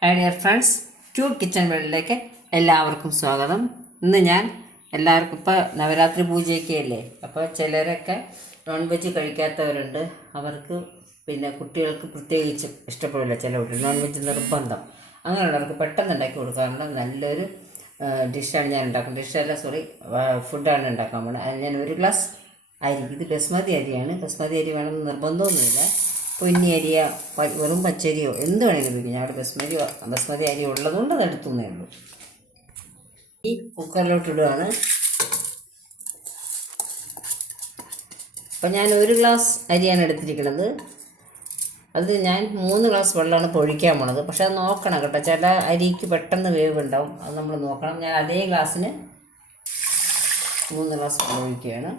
Hi dear friends, cute kitchen വേൾഡിലേക്ക് എല്ലാവർക്കും സ്വാഗതം. ഇന്ന് ഞാൻ എല്ലാവർക്കും ഇപ്പോൾ നവരാത്രി പൂജയൊക്കെ അല്ലേ, അപ്പോൾ ചിലരൊക്കെ നോൺ വെജ് കഴിക്കാത്തവരുണ്ട്. അവർക്ക് പിന്നെ കുട്ടികൾക്ക് പ്രത്യേകിച്ചും ഇഷ്ടപ്പെടില്ല. ചില കുട്ടികൾ നോൺ വെജ് നിർബന്ധം. അങ്ങനെയുള്ളവർക്ക് പെട്ടെന്ന് ഉണ്ടാക്കി കൊടുക്കാറുണ്ട് നല്ലൊരു ഡിഷാണ് ഞാൻ ഉണ്ടാക്കുന്നത്. ഫുഡാണ് ഉണ്ടാക്കാൻ പോകുന്നത്. അത് ഞാൻ ഒരു ഗ്ലാസ് അരി, ഇത് ബസ്മതി അരിയാണ്. ബസ്മതി അരി വേണമെന്ന് നിർബന്ധമൊന്നുമില്ല. പൊന്നി അരിയോ വെറും പച്ചരിയോ എന്ത് വേണമെങ്കിലും ഉപയോഗിക്കും. ഞാൻ ബസ്മതി അരി ഉള്ളതുകൊണ്ട് അത് എടുത്തുന്നേ ഉള്ളൂ. ഈ കുക്കറിലോട്ട് ഇടുകയാണ്. അപ്പം ഞാൻ ഒരു ഗ്ലാസ് അരിയാണ് എടുത്തിരിക്കുന്നത്. അത് ഞാൻ 3 ഗ്ലാസ് വെള്ളമാണ് പൊഴിക്കാൻ പോണത്. പക്ഷെ അത് നോക്കണം കേട്ടോ, ചില അരിക്ക് പെട്ടെന്ന് വേവ് ഉണ്ടാവും, അത് നമ്മൾ നോക്കണം. ഞാൻ അതേ ഗ്ലാസ്സിന് 3 ഗ്ലാസ് വെള്ളം ഒഴിക്കുകയാണ്.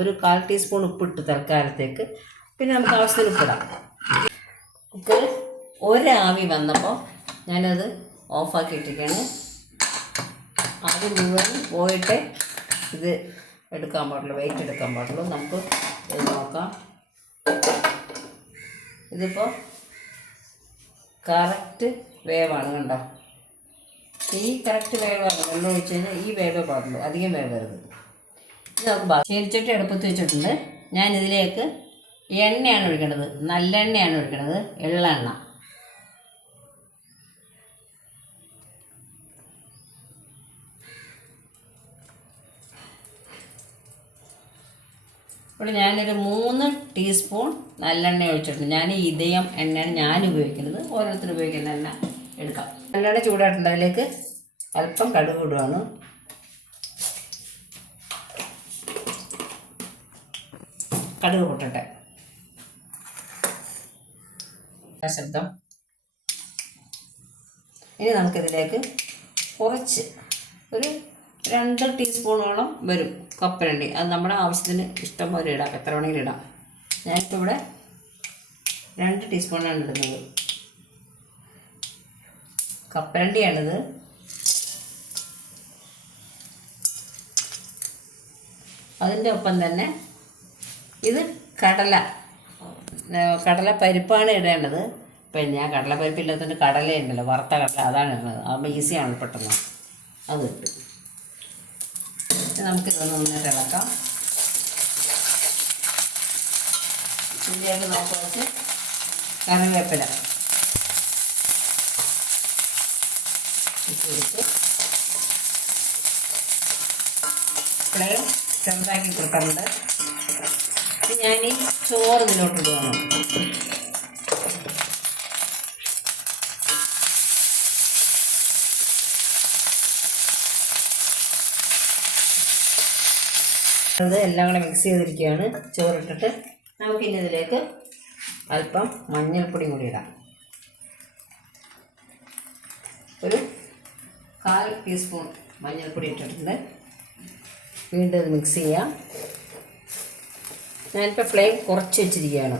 ഒരു 1/4 ടീസ്പൂൺ ഉപ്പിട്ട് തൽക്കാലത്തേക്ക്, പിന്നെ നമുക്ക് ആവശ്യത്തിന് ഉപ്പിടാം. കുക്കർ ഒരാവി വന്നപ്പോൾ ഞാനത് ഓഫാക്കിയിട്ടിരിക്കുകയാണ്. ആവി മുഴുവൻ പോയിട്ട് ഇത് എടുക്കാൻ പാടുള്ളൂ, വെയിറ്റ് എടുക്കാൻ പാടുള്ളൂ. നമുക്ക് ഇത് നോക്കാം. ഇതിപ്പോൾ കറക്റ്റ് വേവാണ്, കണ്ടോ? ഈ കറക്റ്റ് വേവാണ്. വെള്ളം ഒഴിച്ച് കഴിഞ്ഞാൽ ഈ വേവേ പാടുള്ളൂ, അധികം വേവരുത്. ഇത് നമുക്ക് ചീനിച്ചട്ടി അടുപ്പത്ത് വെച്ചിട്ടുണ്ട്. ഞാനിതിലേക്ക് എണ്ണയാണ് ഒഴിക്കേണ്ടത്, നല്ലെണ്ണയാണ് ഒഴിക്കേണ്ടത്, എള്ളെണ്ണ. ഇവിടെ ഞാനൊരു 3 ടീസ്പൂൺ നല്ലെണ്ണ ഒഴിച്ചിട്ടുണ്ട്. ഞാൻ ഇതയം എണ്ണയാണ് ഞാൻ ഉപയോഗിക്കുന്നത്. ഓരോരുത്തരും ഉപയോഗിക്കുന്ന എണ്ണ എടുക്കാം. നല്ലെണ്ണ ചൂടായിട്ടുണ്ട്. അതിലേക്ക് അല്പം കടുക് ഇടുകയാണ്. കടുക് പൊട്ടട്ടെ. ശബ്ദം. ഇനി നമുക്കിതിലേക്ക് കുറച്ച് ഒരു 2 ടീസ്പൂണോളം വരും കപ്പലണ്ടി. അത് നമ്മുടെ ആവശ്യത്തിന് ഇഷ്ടം പോലെ ഇടാം, എത്ര വേണമെങ്കിലും ഇടാം. ഞാനിപ്പോൾ ഇവിടെ 2 ടീസ്പൂണാണ് ഇടുന്നത്. കപ്പലണ്ടിയാണിത്. അതിൻ്റെ ഒപ്പം തന്നെ ഇത് കടല പരിപ്പാണ് ഇടേണ്ടത്. ഇപ്പം ഞാൻ കടലപ്പരിപ്പില്ലാത്തതുകൊണ്ട് കടലയുണ്ടല്ലോ, വറുത്ത കടല, അതാണ് ഇടുന്നത്. ആകുമ്പോൾ ഈസിയാണ്, പെട്ടെന്ന് അത് കിട്ടും. നമുക്കിതൊന്ന് നന്നായിട്ട് ഇളക്കാം. ഇതിലേക്ക് നമുക്ക് കുറച്ച് കറിവേപ്പില ഇട്ട് ഫ്ലെയിം ചെറുതാക്കി കൊടുക്കാറുണ്ട്. ഞാൻ ഈ ചോറ് ഇതിലോട്ട് ഇടുകയാണ്. അത് എല്ലാം കൂടെ മിക്സ് ചെയ്തിരിക്കുകയാണ്. ചോറിട്ടിട്ട് നമുക്കിനി ഇതിലേക്ക് അല്പം മഞ്ഞൾപ്പൊടി കൂടി ഇടാം. ഒരു 1/4 ടീസ്പൂൺ മഞ്ഞൾപ്പൊടി ഇട്ടിട്ടുണ്ട്. വീണ്ടും ഇത് മിക്സ് ചെയ്യാം. ഞാനിപ്പോൾ ഫ്ലെയിം കുറച്ച് വെച്ചിരിക്കുകയാണ്,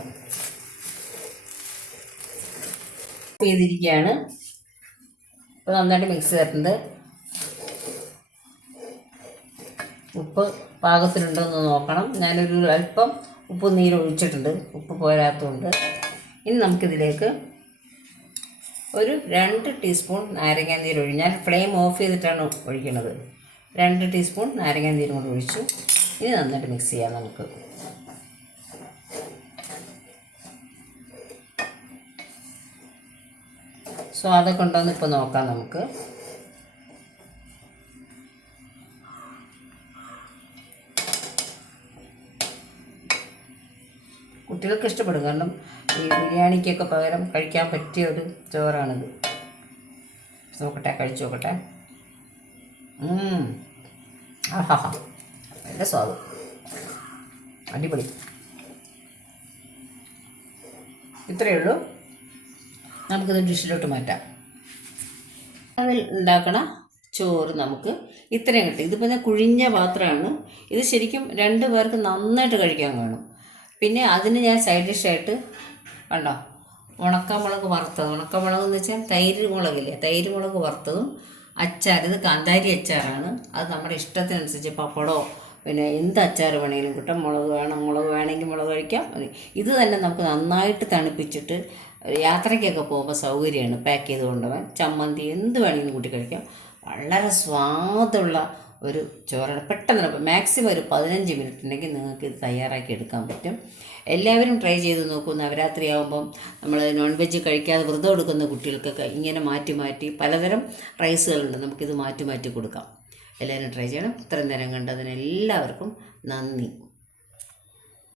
ചെയ്തിരിക്കുകയാണ്. ഇപ്പോൾ നന്നായിട്ട് മിക്സ് ചെയ്തിട്ടുണ്ട്. ഉപ്പ് പാകത്തിനുണ്ടോയെന്ന് നോക്കണം. ഞാനൊരു അല്പം ഉപ്പ് നീര് ഒഴിച്ചിട്ടുണ്ട്, ഉപ്പ് പോരാത്തതുകൊണ്ട്. ഇനി നമുക്കിതിലേക്ക് ഒരു 2 ടീസ്പൂൺ നാരങ്ങാനീര് ഒഴിക്കും. ഞാൻ ഫ്ലെയിം ഓഫ് ചെയ്തിട്ടാണ് ഒഴിക്കുന്നത്. 2 ടീസ്പൂൺ നാരങ്ങാനീരും കൊണ്ട് ഒഴിച്ചു. ഇനി നന്നായിട്ട് മിക്സ് ചെയ്യാം നമുക്ക്. സ്വാദൊക്കെ ഉണ്ടോയെന്ന് ഇപ്പോൾ നോക്കാം നമുക്ക്. കുട്ടികൾക്ക് ഇഷ്ടപ്പെടും, കാരണം ഈ ബിരിയാണിക്കൊക്കെ പകരം കഴിക്കാൻ പറ്റിയ ഒരു ചോറാണിത്. നോക്കട്ടെ, കഴിച്ചു നോക്കട്ടെ. ആഹാ, നല്ല സ്വാദ്, അടിപൊളി. ഇത്രയേ ഉള്ളൂ. നമുക്കിത് ഡിഷിലോട്ട് മാറ്റാം. അതിൽ ഉണ്ടാക്കണ ചോറ് നമുക്ക് ഇത്രയും കിട്ടും. ഇതിപ്പോൾ ഞാൻ കുഴിഞ്ഞ പാത്രമാണ്. ഇത് ശരിക്കും 2 പേർക്ക് നന്നായിട്ട് കഴിക്കാൻ കാണും. പിന്നെ അതിന് ഞാൻ സൈഡ് ഡിഷായിട്ട് കണ്ടോ, ഉണക്കമുളക് വറുത്തത്. ഉണക്കമുളക് എന്ന് വെച്ചാൽ തൈര് മുളകില്ലേ, തൈര് മുളക് വറുത്തതും അച്ചാർ. ഇത് കാന്താരി അച്ചാറാണ്. അത് നമ്മുടെ ഇഷ്ടത്തിനനുസരിച്ച് പപ്പടമോ പിന്നെ എന്ത് അച്ചാർ വേണമെങ്കിലും കിട്ടും. മുളക് വേണമെങ്കിൽ മുളക് കഴിക്കാം. ഇത് തന്നെ നമുക്ക് നന്നായിട്ട് തണുപ്പിച്ചിട്ട് ഒരു യാത്രയ്ക്കൊക്കെ പോകുമ്പോൾ സൗകര്യമാണ് പാക്ക് ചെയ്ത് കൊണ്ടുപോകാൻ. ചമ്മന്തി എന്ത് വേണമെങ്കിലും കൂട്ടി കഴിക്കാം. വളരെ സ്വാദുള്ള ഒരു ചോറാണ്. പെട്ടെന്ന് മാക്സിമം ഒരു 15 മിനിറ്റ് ഉണ്ടെങ്കിൽ നിങ്ങൾക്ക് ഇത് തയ്യാറാക്കി എടുക്കാൻ പറ്റും. എല്ലാവരും ട്രൈ ചെയ്ത് നോക്കൂ. നവരാത്രി ആകുമ്പം നമ്മൾ നോൺ വെജ് കഴിക്കാതെ വ്രതം എടുക്കുന്ന കുട്ടികൾക്കൊക്കെ ഇങ്ങനെ മാറ്റി മാറ്റി പലതരം റൈസുകളുണ്ട്, നമുക്കിത് മാറ്റി മാറ്റി കൊടുക്കാം. എല്ലാവരും ട്രൈ ചെയ്യണം. ഇത്രയും നേരം കണ്ടതിന് എല്ലാവർക്കും നന്ദി.